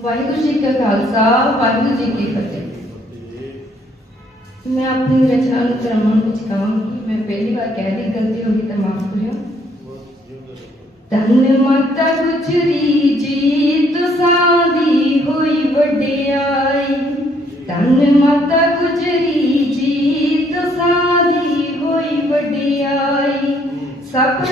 ਵਾਹਿਗੁਰੂ ਜੀ ਕਾ ਖਾਲਸਾ, ਵਾਹਿਗੁਰੂ ਜੀ ਕੀ ਫਤਿਹ। ਮੈਂ ਆਪਣੀ ਰਚਨਾ ਨੂੰ ਧਰਮਾਂ ਵਿੱਚ ਕਹਾਂਗੀ ਮੈਂ ਪਹਿਲੀ ਵਾਰ ਕਹਿ ਦੀ ਗਲਤੀ ਹੋ ਗਈ ਤਾਂ ਮਾਫ ਕਰਿਓ। ਤਨ ਮਾਤਾ ਗੁਜਰੀ ਜੀ ਤੁਸਾਂ ਦੀ ਹੋਈ ਵਡਿਆਈ। ਤਨ ਮਾਤਾ ਗੁਜਰੀ ਜੀ ਤੁਸਾਂ ਦੀ ਹੋਈ ਵਡਿਆਈ। ਸਭ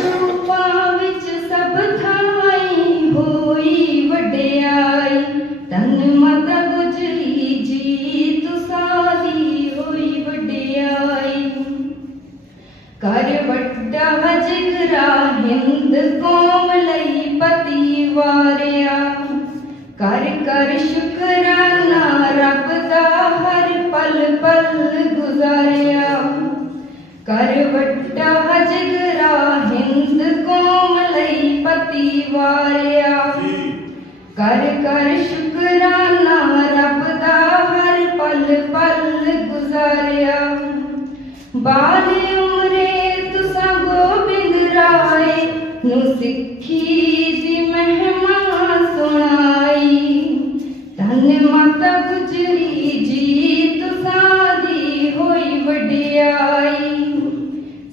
ਕਰ ਵੱਡਾ ਜਿਗਰਾ ਹਿੰਦ ਕੌਮ ਲਈ ਪਤੀ ਵਾਰਿਆ ਕਰ ਕਰ ਸ਼ੁਕਰਾਨਾ ਰੱਬ ਦਾ ਹਰ ਪਲ ਪਲ ਗੁਜ਼ਾਰਿਆ। ਕਰ ਵੱਡਾ ਜਿਗਰਾ ਹਿੰਦ ਕੌਮ ਲਈ ਪਤੀ ਵਾਰਿਆ ਕਰ ਕਰ ਸ਼ੁਕਰਾਨਾ ਰੱਬ ਦਾ ਹਰ ਪਲ ਪਲ ਗੁਜ਼ਾਰਿਆ। ਬਾਲੀ ਨੂੰ ਸਿੱਖੀ ਦੀ ਮਹਿਮਾ ਸੁਣਾਈ। ਧੰਨ ਮਾਤਾ ਗੁਜਰੀ ਜੀ ਤੁਸਾਂ ਦੀ ਹੋਈ ਵਡਿਆਈ।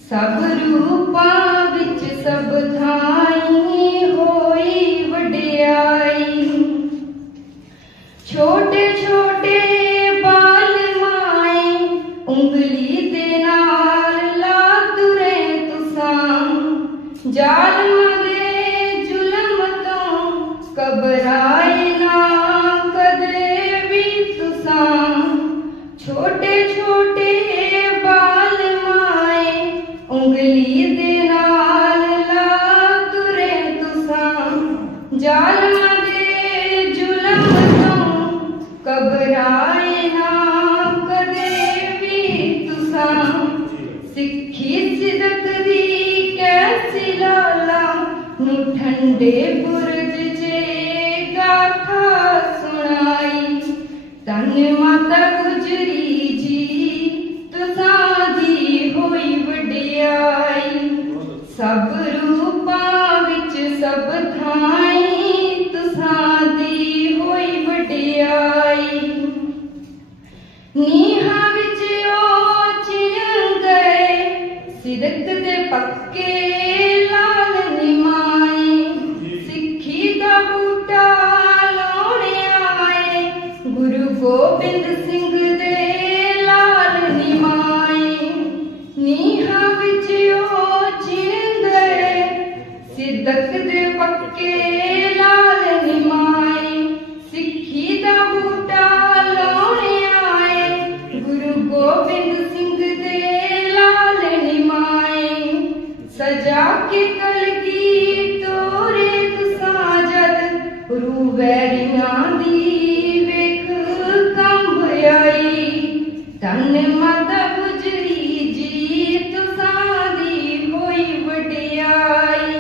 ਸਭ ਰੂਪਾਂ ਵਿੱਚ ਸਭ ਥਾਈ ਹੋਈ ਵਡਿਆਈ। ਛੋਟੇ ਛੋਟੇ ਜ਼ਾਲਮ ਦੇ ਜ਼ੁਲਮ ਤੋਂ ਕਬਰਾਏ ਨਾ ਕਦੇ ਵੀ ਤੁਸਾਂ। ਛੋਟੇ ਛੋਟੇ ਬਾਲ ਮਾਏ, ਉਂਗਲੀ ਦੇ ਨਾਲ ਲਾ ਤੁਰੇ ਤੁਸਾਂ। ਜ਼ਾਲਮ ਦੇ ਜ਼ੁਲਮ ਤੋਂ ਕਬਰਾਏ ਨਾ ਕਦੇ ਵੀ ਤੁਸਾਂ। ਸਿੱਖੀ ਸਿਦਕ ਦੀ ਨੂੰ ਠੰਡੇ ਬੁਰਜ ਜੇ ਗਾਥਾ ਸੁਣਾਈ। ਤਨ ਮਾਤਾ ਗੁਜਰੀ ਜੀ ਤੁਸਾਂ ਦੀ ਹੋਈ ਵਡਿਆਈ। ਸਭ ਰੂਪਾਂ ਵਿੱਚ ਸਭ ਥਾਈ ਤੁਸਾਂ ਦੀ ਹੋਈ ਵਡਿਆਈ। ਨੀਹਾਂ ਵਿੱਚ ਉਹ ਚਿਣ ਗਏ ਸਿਦਕ ਦੇ ਪੱਕੇ ਗੋਬਿੰਦ ਸਿੰਘ ਦੇ ਲਾਲ ਨਿਮਾਏ ਨੀਹਾਂ ਵਿੱਚ ਉਹ ਚਿਣ ਗਏ ਸਿੱਦਕ ਦੇ ਪੱਕੇ ਲਾਲ ਨਿਮਾਏ ਸਿੱਖੀ ਦਾ ਬੂਟਾ ਲਾਉਣੇ ਆਏ ਗੁਰੂ ਗੋਬਿੰਦ ਸਿੰਘ ਦੇ ਲਾਲ ਨਿਮਾਏ ਸਜਾ ਕੇ ਕਲਗੀ ਧਨ ਮਦ ਗੁਜਰੀ ਜੀਤ ਸਾਦੀ ਹੋਈ ਵਡਿਆਈ।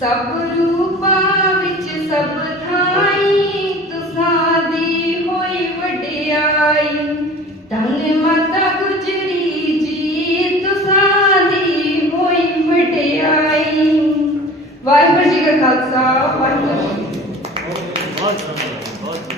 ਸਭ ਰੂਪਾ ਵਿੱਚ ਸਭ ਥਾਈ ਤੁਸਾਦੀ ਹੋਈ ਵਡਿਆਈ। ਧਨ ਮਦ ਗੁਜਰੀ ਜੀਤ ਸਾਦੀ ਹੋਈ ਵਡਿਆਈ। ਵਾਹਿਗੁਰੂ ਜੀ ਕਾ ਖਾਲਸਾ, ਵਾਹਿਗੁਰੂ ਬਹੁਤ ਬਹੁਤ